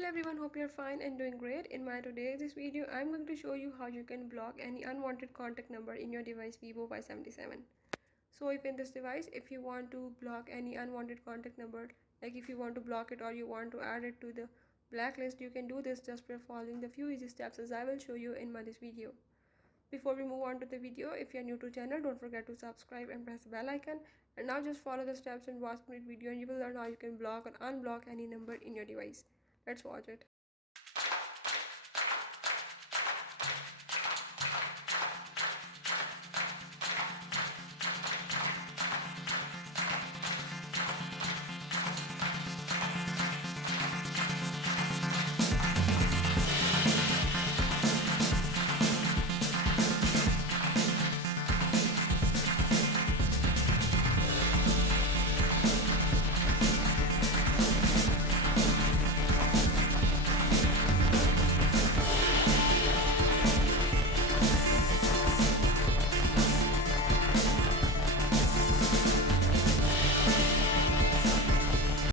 Hello everyone, hope you're fine and doing great. In my today's video, I'm going to show you how you can block any unwanted contact number in your device Vivo Y77. So if in this device, if you want to block any unwanted contact number, like if you want to block it or you want to add it to the blacklist, you can do this just by following the few easy steps as I will show you in this video. Before we move on to the video, if you're new to the channel, don't forget to subscribe and press the bell icon. And now just follow the steps and watch the video and you will learn how you can block or unblock any number in your device. Let's watch it.